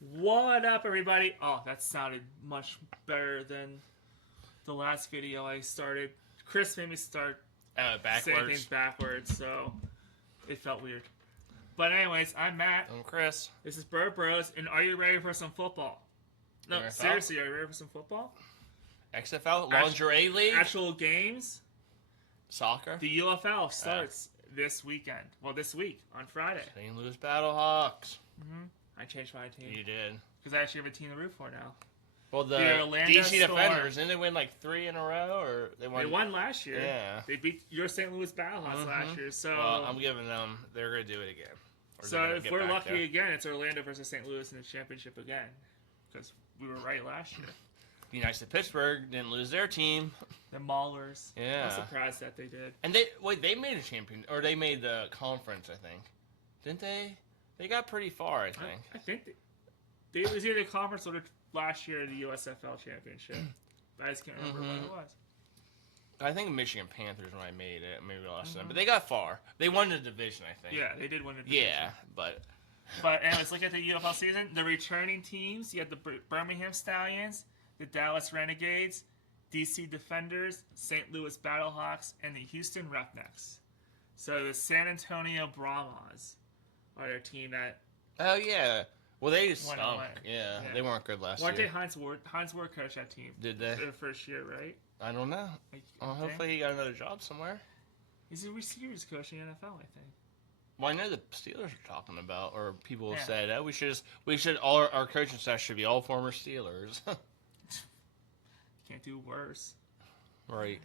What up, everybody? Oh, that sounded much better than the last video I started. Chris made me start saying things backwards, so it felt weird. But anyways, I'm Matt. I'm Chris. This is Bird Bros, and are you ready for some football? No, UFL? seriously, are you ready for some football? XFL, Lingerie League, Actual games. soccer. The UFL starts this weekend. Well, this week on Friday. St. Louis Battlehawks. I changed my team You did. because I actually have a team to root for now. Well, the Orlando DC Storm. Defenders, didn't they win like 3 in a row, or They won last year. Yeah. They beat your St. Louis Battlehawks last year. So, Well, I'm giving them. They're gonna do it again. Or so they're gonna if get we're back lucky there. again, it's Orlando versus St. Louis in the championship again, because we were right last year. Be nice that Pittsburgh didn't lose their team. The Maulers. Yeah. I'm surprised that they did. And they made a champion, or they made the conference, I think. Didn't they? They got pretty far, I think. I think it was either the conference or last year the USFL championship. I just can't remember what it was. I think Michigan Panthers when I made it, maybe lost them, but they got far. They won the division, I think. Yeah, they did win the division. Yeah, but anyways, look at the UFL season. The returning teams, you had the Birmingham Stallions, the Dallas Renegades, DC Defenders, St. Louis Battlehawks, and the Houston Roughnecks. So the San Antonio Brahmas are their team that... oh yeah. Well, they just Went stunk. away. Yeah, Yeah. they weren't good last Weren't year. they Heinz Ward coached that team? Did they? Their first year, right? I don't know. Well, hopefully he got another job somewhere. He's a receivers coach in the NFL, I think. Well, I know the Steelers are talking about, or people have Yeah. said, oh, we should all our coaching staff should be all former Steelers. Can't do worse. Right.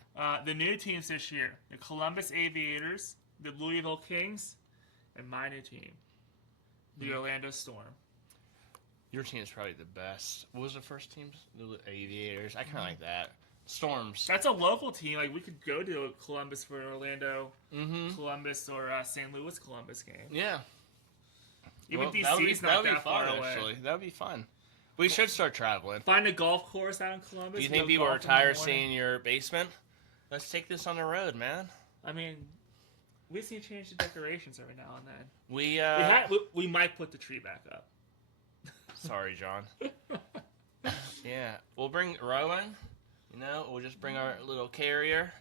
The new teams this year: the Columbus Aviators, the Louisville Kings, and my new team, the Orlando Storm. Your team's probably the best. What was the first team? The Aviators. I kind of like that. Storms. That's a local team. Like, we could go to Columbus for an Orlando Columbus or St. Louis Columbus game. Yeah. Even Well, DC's not that far fun, away. actually. That would be fun. We should start traveling. Find a golf course out in Columbus. Do you go think people are golf in the tired of morning. seeing your basement? Let's take this on the road, man. I mean, we just need to change the decorations every now and then. We We might put the tree back up. Sorry, John. Yeah, we'll bring Rowan. You know, we'll just bring our little carrier.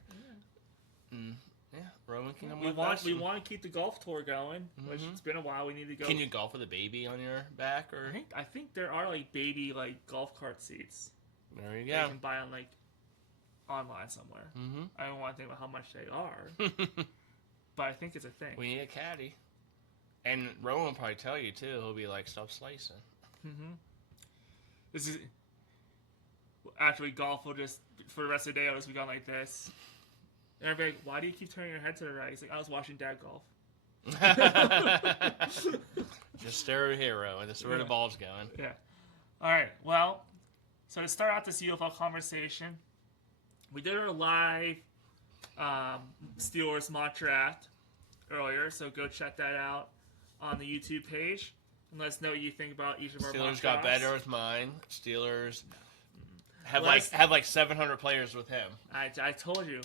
Yeah, Rowan can come with us. We want to keep the golf tour going, which it's been a while. We need to go. Can you golf with a baby on your back, or? I think there are like baby golf cart seats. There you You go. can buy on online somewhere. I don't want to think about how much they are, but I think it's a thing. We need a caddy. And Rowan will probably tell you too. He'll be like, "Stop slicing." This is after we golf. We'll just for the rest of the day. I'll just be going like this. And everybody, like, why do you keep turning your head to the right? He's like, I was watching Dad golf. Just stare over here, Rowan. This is where the ball's going. Yeah. All right. Well, so to start out this UFL conversation, we did our live Steelers mock draft earlier, so go check that out on the YouTube page and let us know what you think about each of our mock Steelers got drafts. better with mine. Steelers have Let's- like 700 players with him. I told you.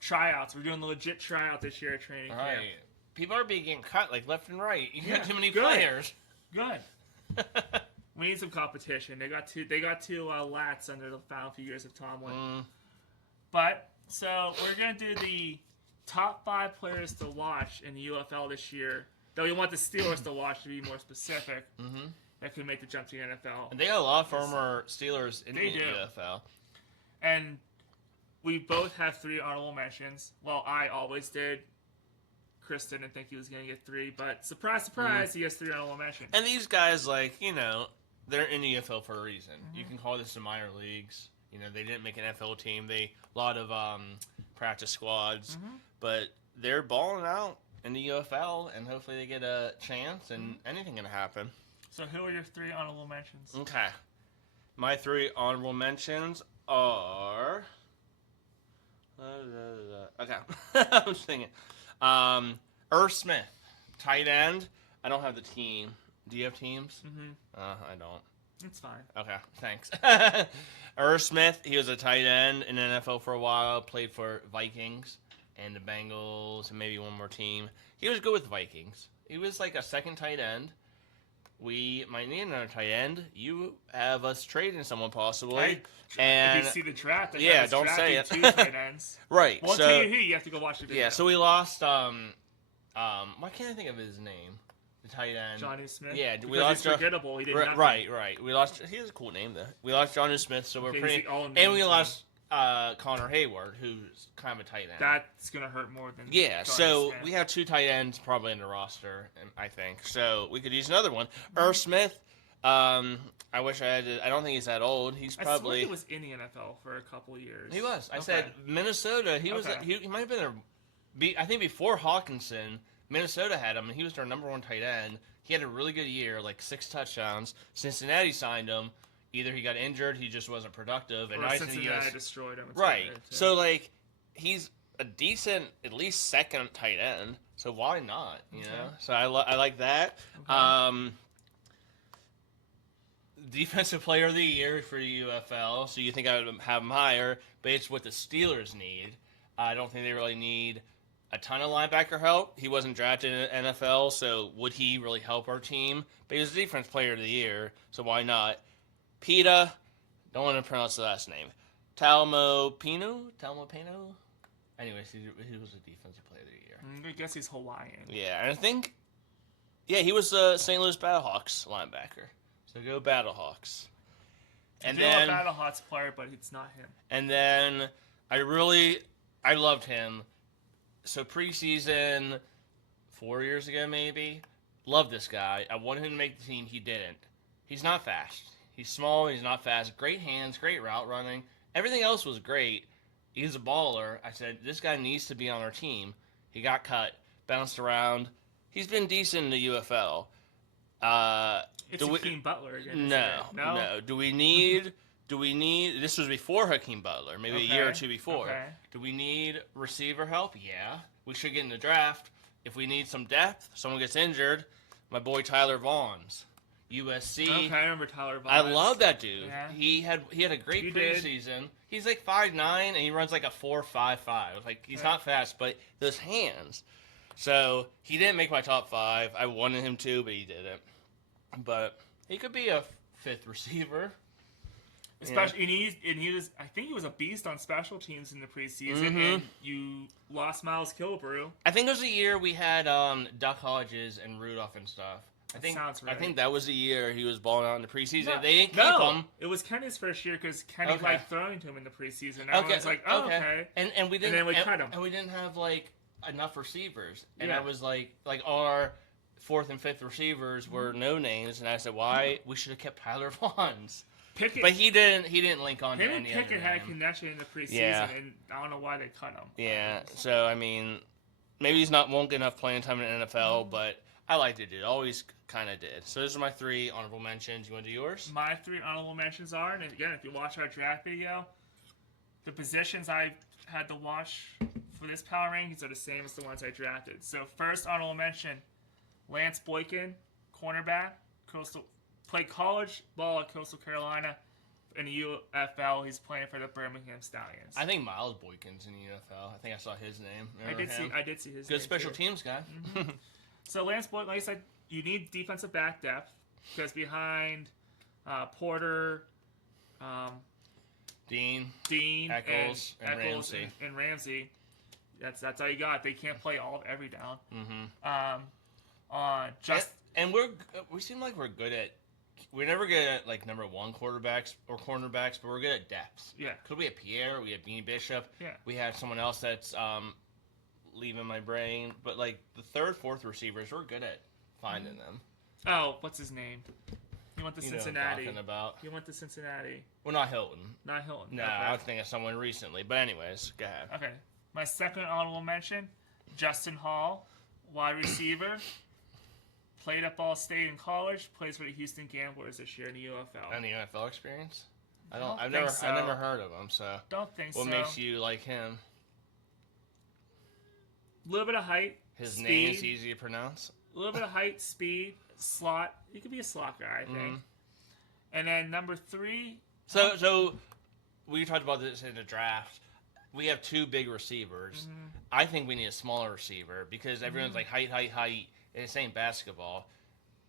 Tryouts. We're doing the legit tryout this year at training All camp. right. People are being cut like left and right. You Yeah, got too many good. players. Good. We need some competition. They got two lats under the final few years of Tomlin. But so we're gonna do the top 5 players to watch in the UFL this year. That we want the Steelers to watch, to be more specific. That could make the jump to the NFL. And they got a lot of former Steelers in They the do. UFL. And we both have 3 honorable mentions. Well, I always did. Chris didn't think he was going to get 3, but surprise, surprise, he has 3 honorable mentions. And these guys, like, you know, they're in the UFL for a reason. You can call this the minor leagues. You know, they didn't make an NFL team. A lot of practice squads. But they're balling out in the UFL, and hopefully they get a chance, and anything can happen. So who are your 3 honorable mentions? Okay. My 3 honorable mentions are... Okay. I was thinking. Irv Smith, tight end. I don't have the team. Do you have teams? I don't. It's fine. Okay, thanks. Irv Smith, he was a tight end in the NFL for a while. Played for Vikings and the Bengals and maybe one more team. He was good with Vikings. He was like a second tight end. we might need another tight end. You have us trading someone possibly. Hey, and if you see the draft, yeah, don't say it. 2 tight ends. Right. Well, I'll so tell you who. You have to go watch the video. yeah, so we lost. Why can't I think of his name? The tight end. Johnny Smith. Yeah, because we lost. He's forgettable. He did nothing. Right. We lost. He has a cool name though. We lost Johnny Smith, so we're pretty. And we lost Connor Hayward, who's kind of a tight end. That's gonna hurt more than. Yeah, Johnny so Smith. we have 2 tight ends probably in the roster, I think. So we could use another one. Irv Smith. I wish I had. I don't think he's that old. He's probably. I he was in the NFL for a couple of years. He was. I said Minnesota. He was. He might have been there. I think before Hawkinson, Minnesota had him, and he was their number 1 tight end. He had a really good year, like 6 touchdowns. Cincinnati signed him. Either he got injured, he just wasn't productive, and or now Cincinnati destroyed him. Right. So like, he's a decent, at least second tight end. So why not? You know. So I like that. Okay. Defensive Player of the Year for UFL. So you think I would have him higher, but it's what the Steelers need. I don't think they really need a ton of linebacker help. He wasn't drafted in the NFL, so would he really help our team? But he was Defense Player of the Year, so why not? Pita, don't want to pronounce the last name. Talmopino? Anyways, he was a Defensive Player of the Year. I guess he's Hawaiian. Yeah, and I think, he was a St. Louis Battlehawks linebacker. So go Battlehawks. And then a Battlehawks player, but it's not him. And then I loved him. So preseason, 4 years ago maybe, loved this guy. I wanted him to make the team. He didn't. He's not fast. He's small. He's not fast. Great hands. Great route running. Everything else was great. He's a baller. I said, this guy needs to be on our team. He got cut. Bounced around. He's been decent in the UFL. It's Hakeem Butler again. No. Do we need... This was before Hakeem Butler, maybe a year or 2 before. Okay. Do we need receiver help? Yeah. We should get in the draft. If we need some depth, someone gets injured, my boy Tyler Vaughns, USC. Okay, I remember Tyler Vaughns. I love that dude. Yeah. He had a great preseason. He's like 5'9", and he runs like a 4.55. Like, he's not fast, but those hands. So, he didn't make my top 5. I wanted him to, but he didn't. But he could be a 5th receiver. Especially, and he was. I think he was a beast on special teams in the preseason. And you lost Miles Kilbrew. I think it was the year we had Duck Hodges and Rudolph and stuff. Sounds right. I think that was the year he was balling out in the preseason. No, they didn't keep him. It was Kenny's first year because Kenny liked throwing to him in the preseason. Everyone was like, okay. And we didn't. And then we cut him. And we didn't have like enough receivers. And I was like our 4th and 5th receivers were no names. And I said, why? We should have kept Tyler Vaughns. Pickett, but he didn't link on to any Pickett other had a name. connection in the preseason, and I don't know why they cut him. Yeah, so I mean, maybe won't get enough playing time in the NFL, but I liked it, dude. Always kind of did. So those are my 3 honorable mentions. You want to do yours? My 3 honorable mentions are, and again, if you watch our draft video, the positions I had to watch for this power rankings are the same as the ones I drafted. So first honorable mention, Lance Boykin, cornerback, played college ball at Coastal Carolina. In the UFL, he's playing for the Birmingham Stallions. I think Miles Boykin's in the UFL. I think I saw his name. I did see his name. Good special too. teams guy. So Lance Boykin, like I said, you need defensive back depth because behind Porter, Dean, Eccles, and Ramsey. And Ramsey, that's all you got. They can't play all of every down. And we seem like we're good at. We're never good at like number 1 quarterbacks or cornerbacks, but we're good at depth. Yeah. Could we have Pierre? We have Beanie Bishop. Yeah. We have someone else that's leaving my brain, but like the 3rd, 4th receivers, we're good at finding them. Oh, what's his name? He went to Cincinnati. Know what I'm talking about. He went to Cincinnati. Well, not Hilton. Not Hilton. No, okay. I was thinking of someone recently. But anyways, go ahead. Okay. My second honorable mention, Justin Hall, wide receiver. Played at Ball State in college. Plays for the Houston Gamblers this year in the UFL. Any UFL experience? I've never heard of him. So don't think so. What makes you like him? A little bit of height. His speed. name's easy to pronounce. A little bit of height, speed, slot. He could be a slot guy, I think. And then number 3. So we talked about this in the draft. We have 2 big receivers. I think we need a smaller receiver because everyone's like height. And it's ain't basketball.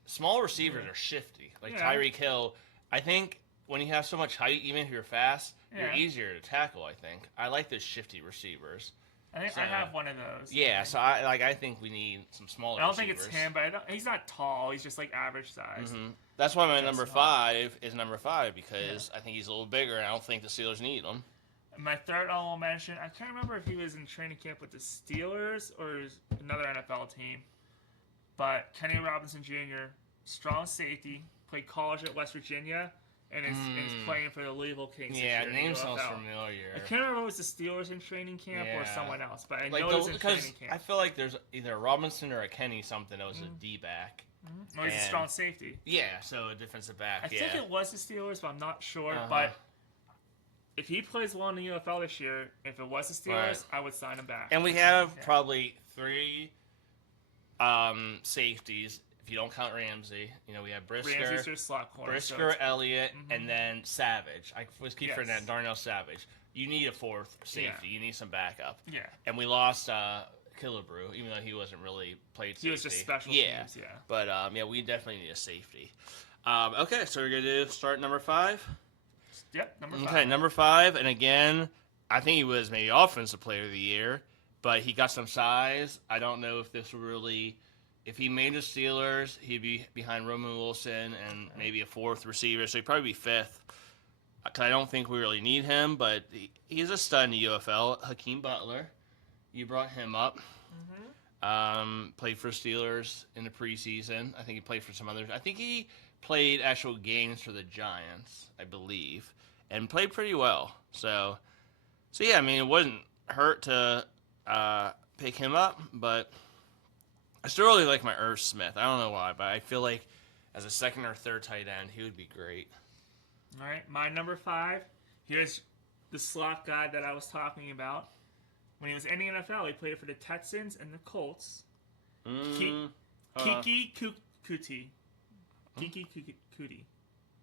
small receivers are shifty. Like Yeah. Tyreek Hill, I think when you have so much height, even if you're fast, you're Yeah. easier to tackle. I think I like those shifty receivers. I think So- I have one of those. Yeah, so I think we need some smaller. I don't think receivers. it's him, but he's not tall. He's just like average size. Mm-hmm. That's why my Just number not. 5 is number 5 because I think he's a little bigger, and I don't think the Steelers need him. My third honorable mention, I can't remember if he was in training camp with the Steelers or another NFL team, but Kenny Robinson Jr., strong safety, played college at West Virginia, and is playing for the Louisville Kings. Yeah, this year in name the sounds UFL. familiar. I can't remember if it was the Steelers in training camp or Yeah. someone else, but I Like know it was in because training camp. I feel like there's either a Robinson or a Kenny something that was a D-back. Or he's a and- strong safety. Yeah, so a defensive back. I yeah. think it was the Steelers, but I'm not sure. Uh-huh. But if he plays well in the UFL this year, if it was the Steelers, Right. I would sign him back. And we have probably 3 safeties. If you don't count Ramsey, we have Brisker, Ramsey's your slot corner. so Brisker, it's- Elliott, and then Savage. I was keep Yes. forgetting that Darnell Savage. You need a 4th safety. Yeah. You need some backup. yeah. And we lost Killebrew, even though he wasn't really played safety. He was just special yeah. teams, yeah. But we definitely need a safety. Okay, so we're gonna do start number 5. Yep, number 5. Okay, number 5, and again, I think he was maybe offensive player of the year, but he got some size. I don't know if this really, if he made the Steelers, he'd be behind Roman Wilson and maybe a 4th receiver, so he'd probably be 5th. Because I don't think we really need him, but he's a stud in the UFL. Hakeem Butler, you brought him up. Played for Steelers in the preseason. I think he played for some others. I think he played actual games for the Giants, I believe, and played pretty well. So yeah, I mean, it wouldn't hurt to pick him up, but I still really like my Irv Smith. I don't know why, but I feel like as a 2nd or 3rd tight end, he would be great. All right, my number 5. Here's the slot guy that I was talking about. When he was in the NFL, he played for the Texans and the Colts. Kiki Kuti. Kiki Kuti.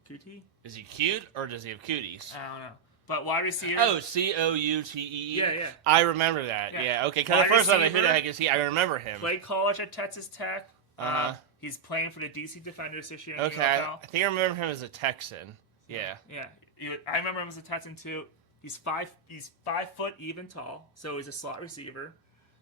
Kuti? Is he cute or does he have cuties? I don't know. But wide receiver. Oh, Coutee. Yeah. I remember that. Yeah. Yeah. Okay. Because Wide the first time I who receiver. the heck is he? I remember him. Played college at Texas Tech. Uh-huh. He's playing for the DC Defenders this year in Okay. the UFL. I think I remember him as a Texan. Yeah. Yeah, I remember him as a Texan too. He's 5 foot even tall, so he's a slot receiver.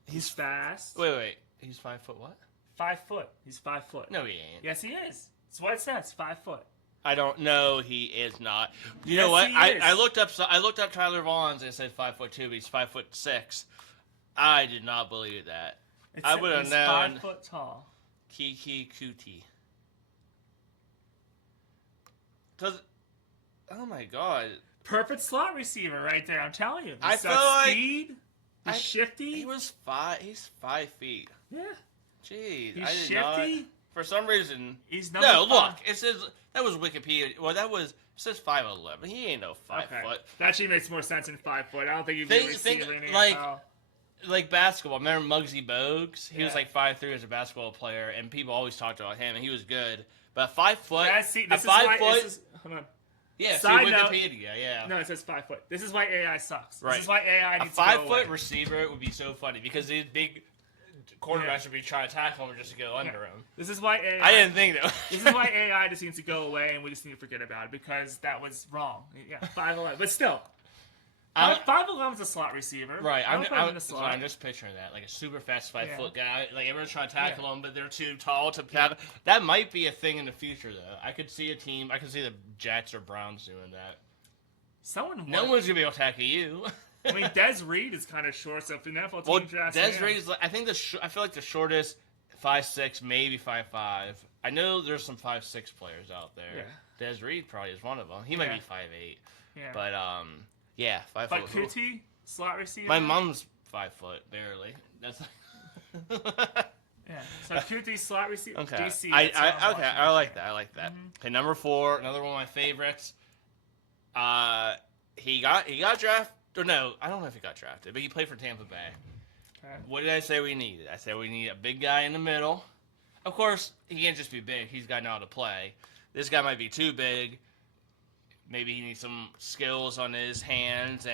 He's fast. Wait. He's 5 foot what? 5 foot. He's 5 foot. No, he ain't. Yes, he is. That's what it says. 5 foot. I don't know. He is not. You Yes, know what? he is. I looked up Tyler Vaughn's and it said 5'2", but he's 5'6". I did not believe that. I would have He's known. 5 foot tall. Kiki Kuti. Does. Oh my God. Perfect slot receiver right there. I'm telling you. I He's feel got like- speed. He's shifty. He was 5. He's 5 feet. Yeah. Jeez, He's I did shifty. not. For some reason. He's number No, 5. look. It says that was Wikipedia. Well, it says 5'11". He ain't no 5 Okay. foot. That actually makes more sense than 5 foot. I don't think you'd be a Think receiver in the like NFL. like basketball. Remember Muggsy Bogues? He was Yeah. like 5'3" as a basketball player, and people always talked about him, and he was good. But 5 foot, This a is 5 why, foot, hold on. yeah. See Side note- Wikipedia, yeah. No, it says 5 foot. This is why AI sucks. Right. This is why AI A needs to go 5 foot away. receiver would be so funny because these big quarterbacks would be trying to tackle him just to go under him. This is why AI. I didn't think that. This is why AI just needs to go away, and we just need to forget about it because that was wrong. Yeah, 5'11", but still, 5'11" is a slot receiver. Right, I would put him in the so slot. I'm just picturing that, like a super fast 5 Yeah. foot guy. Like everyone's trying to tackle him, but they're too tall to tackle. That might be a thing in the future, though. I could see the Jets or Browns doing that. No one's gonna be able to tackle you. I mean, Des Reed is kind of short, so if an NFL team Well, drafts Des him, Reed is. I think I feel like the shortest 5'6", maybe 5'5". I know there's some 5'6" players out there. Yeah. Des Reed probably is one of them. He might be 5'8". Yeah. But yeah, 5 But foot. Kuti, slot receiver. My mom's 5 foot, barely. That's. Yeah. So Kuti, slot receiver. Okay. DC. that's what I'm watching. I like that. I like that. Okay, number 4, another one of my favorites. He got drafted. Or no, I don't know if he got drafted, but he played for Tampa Bay. Okay. What did I say we needed? I said we need a big guy in the middle. Of course, he can't just be big. He's got to know how to play. This guy might be too big. Maybe he needs some skills on his hands,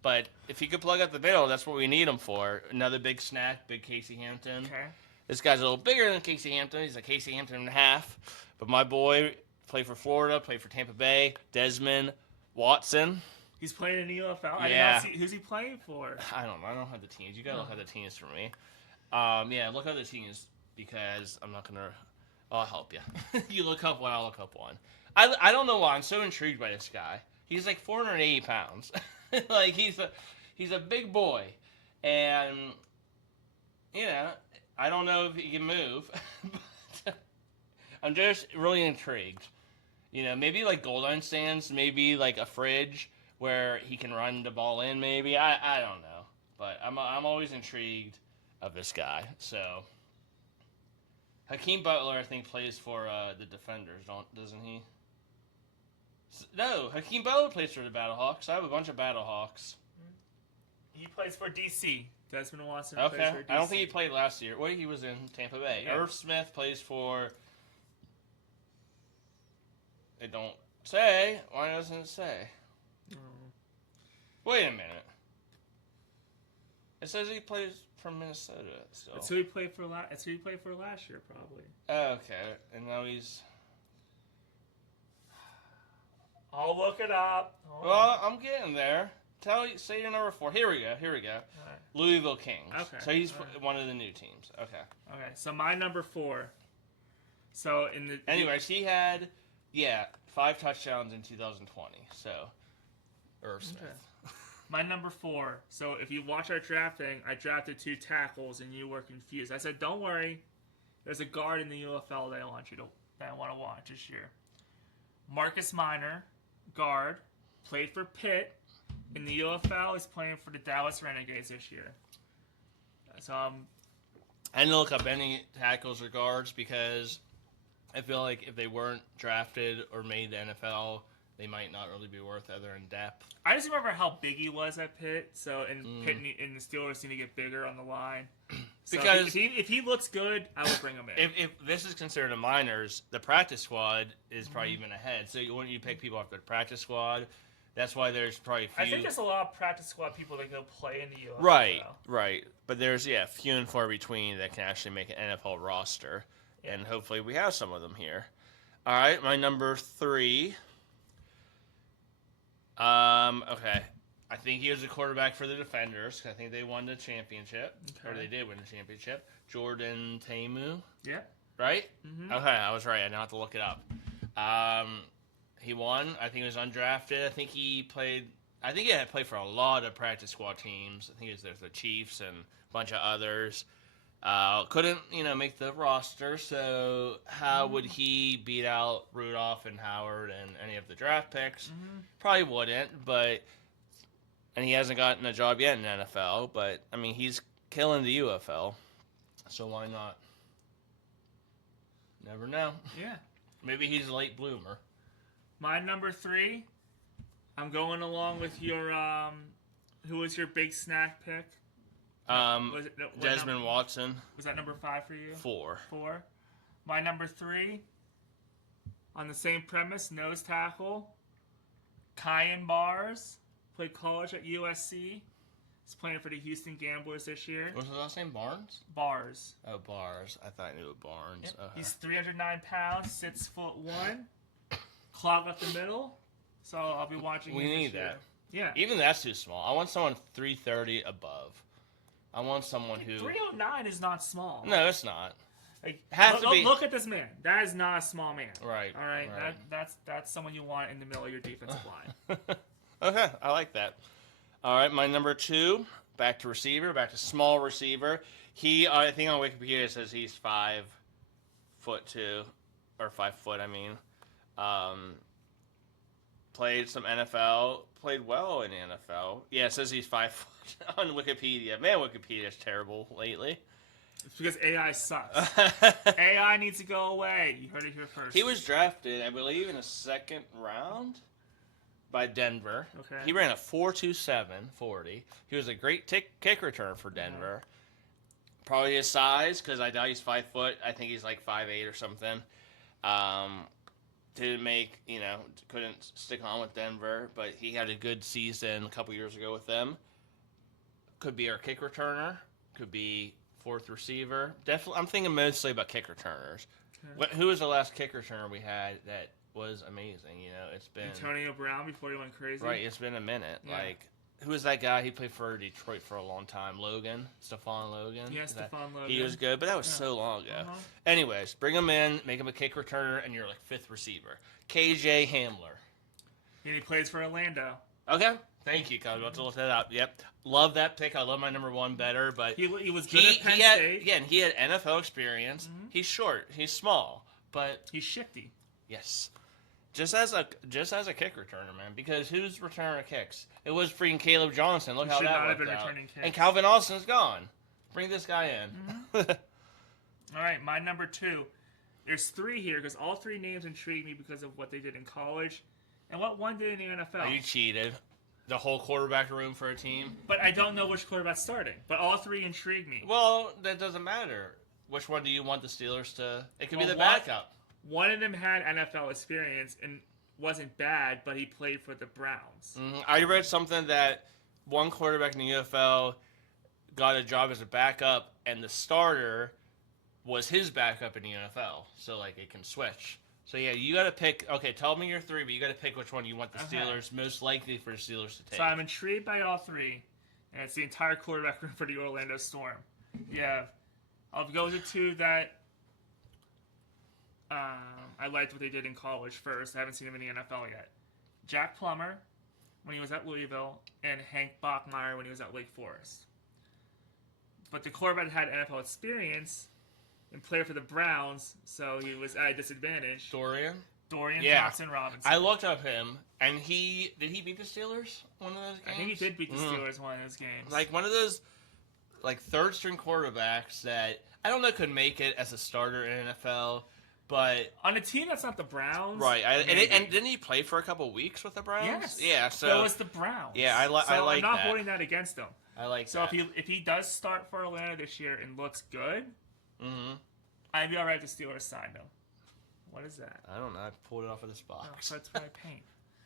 but if he could plug up the middle, that's what we need him for. Another big snack, big Casey Hampton. Okay. This guy's a little bigger than Casey Hampton. He's a Casey Hampton and a half. But my boy played for Florida, played for Tampa Bay. Desmond Watson. He's playing in the UFL. I Yeah. did not see who's he playing for. I don't know. I don't have the teams. You gotta look at the teams for me. Look at the teams because I'm not gonna. I'll help you. You look up one, I'll look up one. I don't know why I'm so intrigued by this guy. He's like 480 pounds. Like he's a big boy, and I don't know if he can move. But I'm just really intrigued. Maybe like Goldine stands, maybe like a fridge where he can run the ball in. Maybe I don't know, but I'm always intrigued of this guy. So Hakeem Butler, I think, plays for the Defenders, doesn't he? No, Hakeem Butler plays for the Battlehawks. I have a bunch of Battlehawks. He plays for DC. Desmond Watson Okay, plays for DC. I don't think he played last year. Well, he was in Tampa Bay. Yeah. Irv Smith plays for. It don't say. Why doesn't it say? Wait a minute. It says he plays for Minnesota still. That's who he played for. That's who he played for last year, probably. Okay, and now he's. I'll look it up. Well, I'm getting there. Say your number 4. Here we go. All right. Louisville Kings. Okay. So he's right. one of the new teams. Okay. Okay. So my number 4. So in the. Anyways, he had 5 touchdowns in 2020. So, Irv Smith. Okay. My number 4. So if you watch our drafting, I drafted 2 tackles, and you were confused. I said, "Don't worry, there's a guard in the UFL that I want to watch this year." Marcus Minor, guard, played for Pitt. In the UFL, he's playing for the Dallas Renegades this year. So I didn't look up any tackles or guards because I feel like if they weren't drafted or made the NFL, they might not really be worth other in depth. I just remember how big he was at Pitt. So Pitt and the Steelers need to get bigger on the line. So Because if he looks good, I would bring him in. If this is considered a minors, the practice squad is probably even ahead. So wouldn't you pick people off the practice squad? That's why there's probably a few. I think there's a lot of practice squad people that go play in the UFL. Right. But there's few and far between that can actually make an NFL roster, and hopefully we have some of them here. All right, my number 3. Okay, I think he was a quarterback for the Defenders. I think they won the championship, or they did win the championship. Jordan Tamu. Yeah. Right? Mm-hmm. Okay, I was right. I didn't have to look it up. He won. I think he was undrafted. I think he had played for a lot of practice squad teams. I think there's the Chiefs and a bunch of others. Couldn't, make the roster. So how would he beat out Rudolph and Howard and any of the draft picks? Mm-hmm. Probably wouldn't. And he hasn't gotten a job yet in the NFL. But I mean, he's killing the UFL. So why not? Never know. Yeah. Maybe he's a late bloomer. My number 3, I'm going along with your, who was your big snack pick? Desmond Watson. Was that number 5 for you? 4. My number 3, on the same premise, nose tackle, Kyan Bars, played college at USC. He's playing for the Houston Gamblers this year. What's his last name? Barnes? Bars. Oh, Bars. I thought I knew it Barnes. Yep. Okay. He's 309 pounds, 6'1", clog up the middle. So I'll be watching him We need this year. that. Yeah. Even that's too small. I want someone 330 above. I want someone who... 309 is not small. No, it's not. Like, Has to be... Look at this man. That is not a small man. Right. All right. That's someone you want in the middle of your defensive line. Okay, I like that. All right, my number 2, back to receiver, back to small receiver. I think on Wikipedia it says he's 5'2", or 5 foot, I mean. Played some NFL, played well in the NFL. Yeah, it says he's 5 foot on Wikipedia. Man, Wikipedia is terrible lately. It's because AI sucks. AI needs to go away. You heard it here first. He was drafted, I believe, in the 2nd round by Denver. Okay. He ran a 4.27 40. He was a great kick return for Denver. Probably his size, because I doubt he's 5 foot. I think he's like 5'8" or something. Didn't make, couldn't stick on with Denver, but he had a good season a couple years ago with them. Could be our kick returner. Could be fourth receiver. Definitely, I'm thinking mostly about kick returners. Okay. Who was the last kick returner we had that was amazing? You know, it's been Antonio Brown before he went crazy. right. It's been a minute. Yeah. Like, who was that guy? He played for Detroit for a long time. Stephon Logan. Yeah, Stephon Logan. He was good, but that was so long ago. Uh-huh. Anyways, bring him in, make him a kick returner, and you're like fifth receiver. KJ Hamler. And he plays for Orlando. Okay. Thank you, Kyle. About to look that up. Yep. Love that pick. I love my number one better, but He was good at Penn State. Again, he had NFL experience. Mm-hmm. He's short. He's small, but He's shifty. yes. Just as a kick returner, man. Because who's returning kicks? It was freaking Caleb Johnson. Look He how should that not have worked been out. returning kicks. And Calvin Austin's gone. Bring this guy in. All right, my number 2. There's 3 here because all 3 names intrigue me because of what they did in college and what one did in the NFL. You cheated. The whole quarterback room for a team. But I don't know which quarterback's starting. But all 3 intrigue me. Well, that doesn't matter. Which one do you want the Steelers to? It could be Well, the backup. One of them had NFL experience and wasn't bad, but he played for the Browns. I read something that one quarterback in the UFL got a job as a backup, and the starter was his backup in the NFL. So, like, it can switch. So, yeah, you got to pick. Okay, tell me your 3, but you got to pick which one you want the Steelers, most likely for the Steelers to take. So, I'm intrigued by all 3, and it's the entire quarterback room for the Orlando Storm. Yeah. I'll go with the 2 that I liked what they did in college first. I haven't seen him in the NFL yet. Jack Plummer, when he was at Louisville, and Hank Bachmeier when he was at Wake Forest. But the quarterback had NFL experience and played for the Browns, so he was at a disadvantage. Dorian Thompson Robinson. I looked up him, and did he beat the Steelers one of those games? I think he did beat the Steelers one of those games. Like one of those, like third-string quarterbacks that I don't know could make it as a starter in NFL, but on a team that's not the Browns, right? And didn't he play for a couple weeks with the Browns? Yes. Yeah. So it was the Browns. Yeah, I like I'm not that. holding that against him. I like so that. if he does start for Atlanta this year and looks good, I'd be all right to Steelers sign him. What is that? I don't know. I pulled it off of this box. Oh, that's what I paint.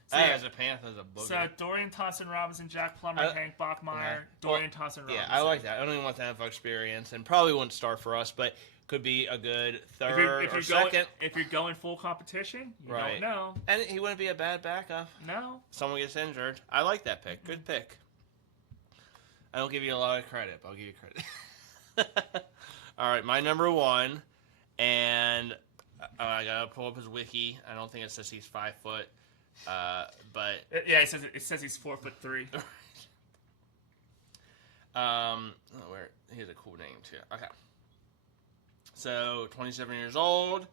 So, as a Panthers, a booger. So Dorian Thompson Robinson, Jack Plummer, Hank Bachmeier, Dorian Thompson Robinson. Yeah, I like that. I don't even want the NFL experience, and probably wouldn't start for us, but could be a good third or second. If you're going full competition, you don't know. And he wouldn't be a bad backup. No. Someone gets injured. I like that pick. Good pick. I don't give you a lot of credit, but I'll give you credit. All right, my number 1, and I gotta pull up his wiki. I don't think it says he's 5 foot, but yeah, it says he's 4'3". Where he has a cool name too. Okay. So, 27 years old,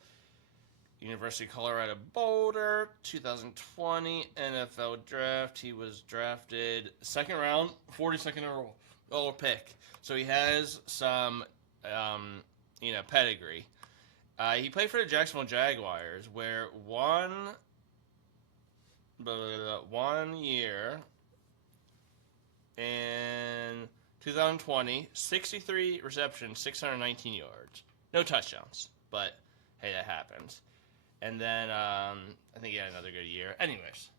University of Colorado Boulder, 2020 NFL draft. He was drafted 2nd round, 42nd overall pick. So he has some, pedigree. He played for the Jacksonville Jaguars, where one year in 2020, 63 receptions, 619 yards. No touchdowns, but hey, that happens. And then I think he had another good year. Anyways,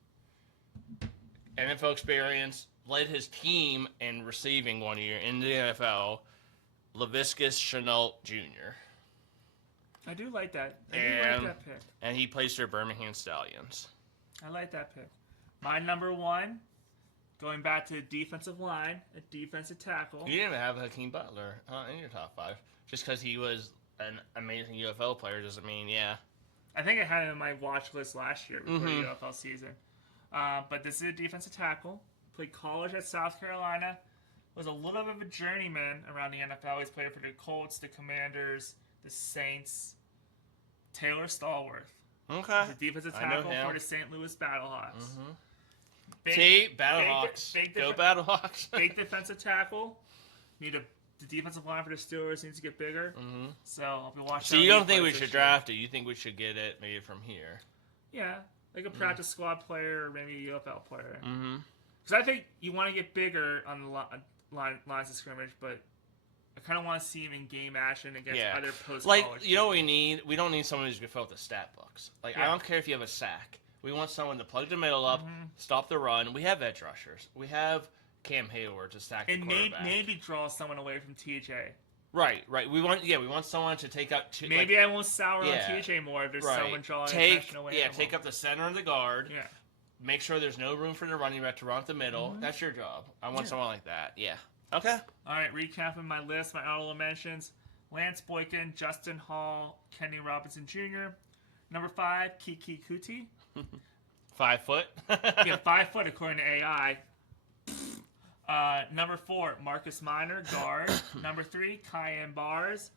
NFL experience, led his team in receiving one year in the NFL, Laviscus Chenault Jr. I do like that. I do like that pick. And he plays for Birmingham Stallions. I like that pick. My number 1, going back to defensive line, a defensive tackle. You didn't even have Hakeem Butler in your top 5. Just because he was an amazing UFL player doesn't mean, I think I had him on my watch list last year before the UFL season. But this is a defensive tackle. Played college at South Carolina. Was a little bit of a journeyman around the NFL. He's played for the Colts, the Commanders, the Saints. Taylor Stallworth. Okay. He's a defensive tackle for the St. Louis Battlehawks. Battlehawks. Go Battlehawks. Big defensive tackle. The defensive line for the Steelers needs to get bigger. So I'll be watching. So you don't think we should draft it? You think we should get it maybe from here? Yeah, like a practice squad player or maybe a UFL player. Because I think you want to get bigger on the lines of scrimmage, but I kind of want to see him in game action against other post-college. Like, you know what we need? We don't need someone who's going to fill out the stat books. Like, I don't care if you have a sack. We want someone to plug the middle up, stop the run. We have edge rushers. We have Cam Hayward to stack the quarterback. And maybe draw someone away from TJ. Right. We want someone to take up. Maybe I won't sour yeah, on TJ more if there's right. someone drawing attention away. Yeah, from take him. up the center of the guard. Yeah. Make sure there's no room for the running back to run up the middle. Mm-hmm. That's your job. I want someone like that. Yeah. Okay. All right, recapping my list, my honorable mentions: Lance Boykin, Justin Hall, Kenny Robinson Jr. Number 5, Kiki Kuti. 5 foot. Yeah, 5 foot according to AI. Number 4, Marcus Minor, guard. Number 3, Kyan Bars,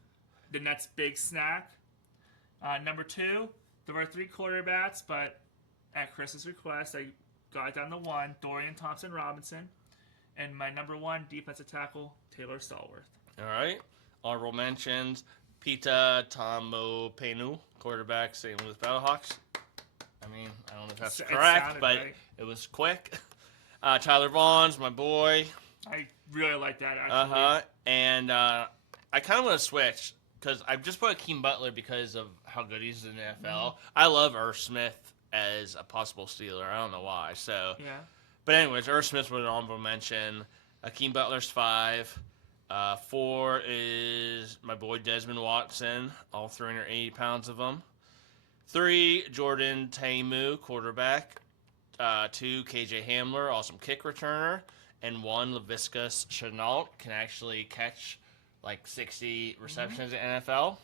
the Nets' big snack. Number 2, there were 3 quarterbacks, but at Chris's request, I got it down to 1, Dorian Thompson-Robinson. And my number 1 defensive tackle, Taylor Stallworth. All right. Honorable mentions: Pita Tamopenu, quarterback, St. Louis Battlehawks. I mean, I don't know if that's correct, but right. It was quick. Tyler Vaughn's my boy. I really like that, actually. And I kind of want to switch because I just put Akeem Butler because of how good he's in the NFL. Mm-hmm. I love Irv Smith as a possible Steeler. I don't know why. So, yeah. But anyways, Irv Smith was an honorable mention. Akeem Butler's 5. 4 is my boy Desmond Watson, all 380 pounds of him. 3, Jordan Taimu, quarterback. 2, KJ Hamler, awesome kick returner. And 1, Laviscus Chenault, can actually catch like 60 receptions in NFL.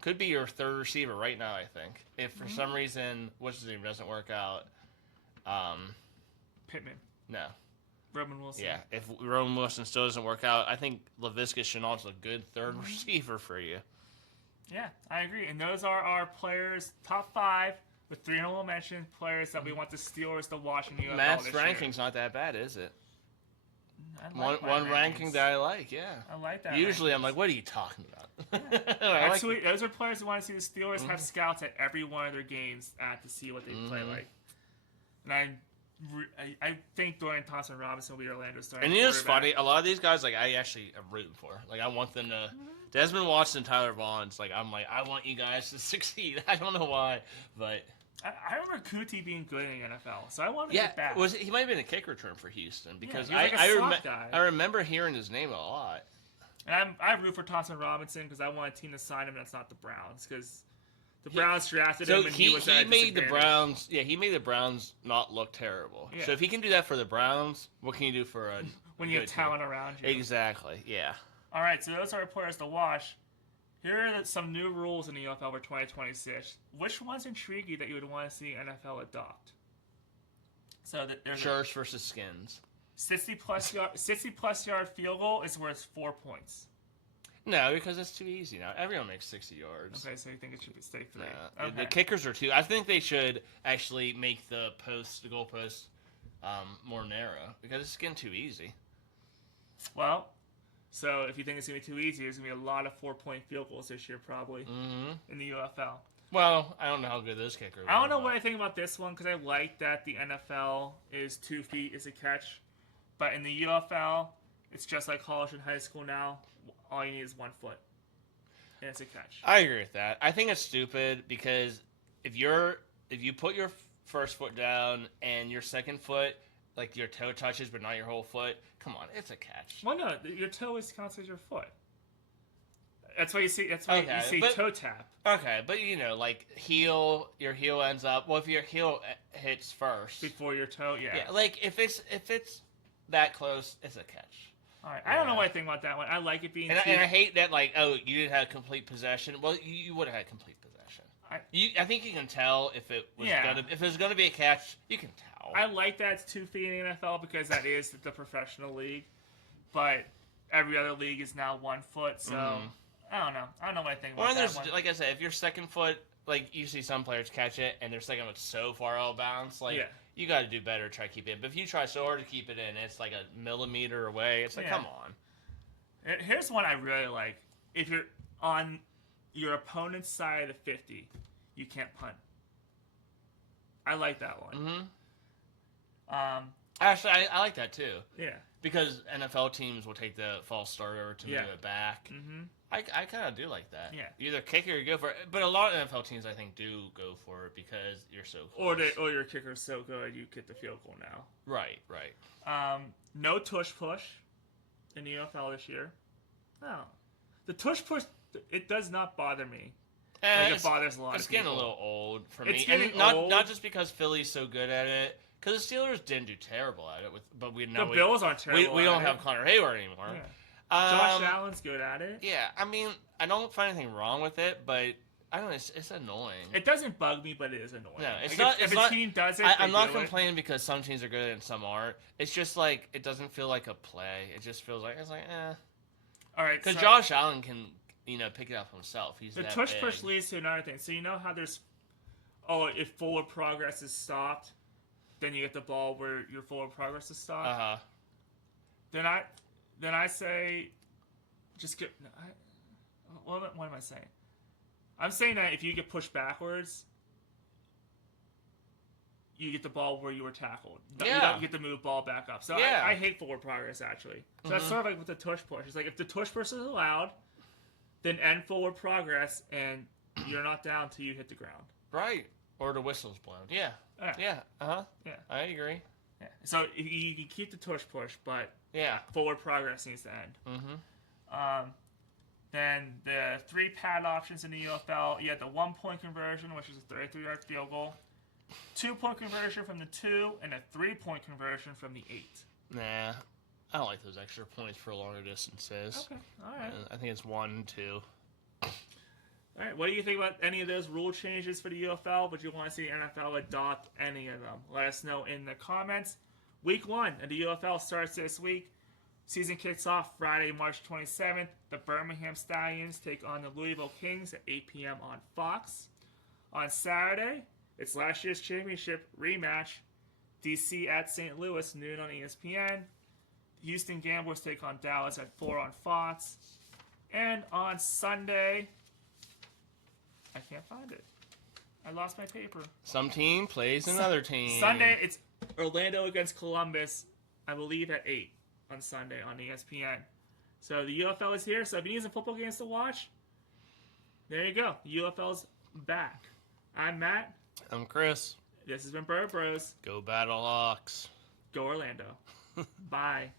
Could be your third receiver right now, I think. If for some reason, what's his name, doesn't work out. Pittman. No. Roman Wilson. Yeah, if Roman Wilson still doesn't work out, I think Laviscus Chenault's a good third receiver for you. Yeah, I agree. And those are our players, top 5, with 3 honorable mention players that we want the Steelers to watch in the UFL Matt's this ranking's not that bad, is it? Like one ranking that I like, yeah. I like that. Usually I'm like, what are you talking about? Actually, those are players who want to see the Steelers have scouts at every one of their games to see what they play like. And I think Dorian Thompson-Robinson will be Orlando's starting. And you know what's funny? A lot of these guys, like, I actually am rooting for. Like, I want them to. Desmond Watson, Tyler Vaughn's, like, I'm like, I want you guys to succeed. I don't know why, but. I remember Kuti being good in the NFL, so I want to get back. He might have been a kick return for Houston because I remember hearing his name a lot. And I root for Thompson-Robinson because I want a team to sign him that's not the Browns because the Browns drafted him and he was at a made the disadvantage. Browns. Yeah, he made the Browns not look terrible. Yeah. So if he can do that for the Browns, what can you do for a when you have talent around you? Exactly. Yeah. All right, so those are our players to watch. Here are some new rules in the UFL for 2026. Which ones intrigue you that you would want to see NFL adopt? So that there's Shirts versus skins. 60-plus yard field goal is worth 4 points. No, because it's too easy now. Everyone makes 60 yards. Okay, so you think it should be stay 3? No, okay. The kickers are 2. I think they should actually make the goal post, more narrow because it's getting too easy. Well, so if you think it's going to be too easy, there's going to be a lot of 4-point field goals this year probably in the UFL. Well, I don't know how good those kickers are. I don't know what I think about this one because I like that the NFL is 2 feet is a catch. But in the UFL, it's just like college and high school now. All you need is 1 foot. And it's a catch. I agree with that. I think it's stupid because if you put your first foot down and your second foot, like your toe touches but not your whole foot, come on, it's a catch. Well, no, your toe is counts as your foot. That's why you see. That's why you see toe tap. Okay, but like your heel ends up. Well, if your heel hits first before your toe, yeah. Like if it's that close, it's a catch. All right, I don't know what I think about that one. I like it being. And I hate that, like, oh, you didn't have complete possession. Well, you would have had complete possession. I think you can tell if it was gonna be a catch. You can tell. I like that it's 2 feet in the NFL because that is the professional league, but every other league is now 1 foot. So I don't know. I don't know what I think about that one. Like I said, if your second foot, like you see some players catch it and their second foot's so far out of bounds, like you got to do better to try to keep it in. But if you try so hard to keep it in, it's like a millimeter away. It's like, come on. Here's one I really like. If you're on your opponent's side of the 50, you can't punt. I like that one. Actually, I like that too. Yeah. Because NFL teams will take the false starter to move it back. I kind of do like that. Yeah. You either kick it or you go for it. But a lot of NFL teams, I think, do go for it because you're so close. Or your kicker's so good, you get the field goal now. Right. No tush push in the UFL this year. No. The tush push, it does not bother me. It bothers a lot of people. It's getting a little old for me. It's getting and not just because Philly's so good at it, because the Steelers didn't do terrible at it. But the Bills aren't terrible. We don't have Connor Hayward anymore. Yeah. Josh Allen's good at it. Yeah, I mean, I don't find anything wrong with it, but I don't know. It's annoying. It doesn't bug me, but it is annoying. No, it's not. If it's a team does it, I'm not complaining because some teams are good and some aren't. It's just like it doesn't feel like a play. It just feels like eh. All right, because Josh Allen can pick it up himself. He's the that tush big. push leads to another thing. So you know how there's if forward progress is stopped, then you get the ball where your forward progress is stopped. Then I say, just get. What am I saying? I'm saying that if you get pushed backwards, you get the ball where you were tackled. Yeah. You get to move ball back up. So yeah. I hate forward progress, actually. So that's sort of like with the tush push. It's like if the tush push is allowed, then end forward progress, and you're not down till you hit the ground. Right. Or the whistle's blown. Yeah. Yeah. Yeah. I agree. Yeah. So you can keep the tush push, but forward progress needs to end. Then the 3 pad options in the UFL, you had the 1-point conversion, which is a 33-yard field goal, 2-point conversion from the 2, and a 3-point conversion from the 8. Nah, I don't like those extra points for longer distances. Okay, all right. I think it's 1, 2. All right, what do you think about any of those rule changes for the UFL? Would you want to see the NFL adopt any of them? Let us know in the comments. Week 1 of the UFL starts this week. Season kicks off Friday, March 27th. The Birmingham Stallions take on the Louisville Kings at 8 p.m. on Fox. On Saturday, it's last year's championship rematch. DC at St. Louis, noon on ESPN. Houston Gamblers take on Dallas at 4 on Fox. And on Sunday, I can't find it. I lost my paper. Some team plays another team. Sunday, it's Orlando against Columbus, I believe at 8 on Sunday on ESPN. So the UFL is here. So if you need some football games to watch, there you go. The UFL's back. I'm Matt. I'm Chris. This has been Bird Bros. Go Battle Ox. Go Orlando. Bye.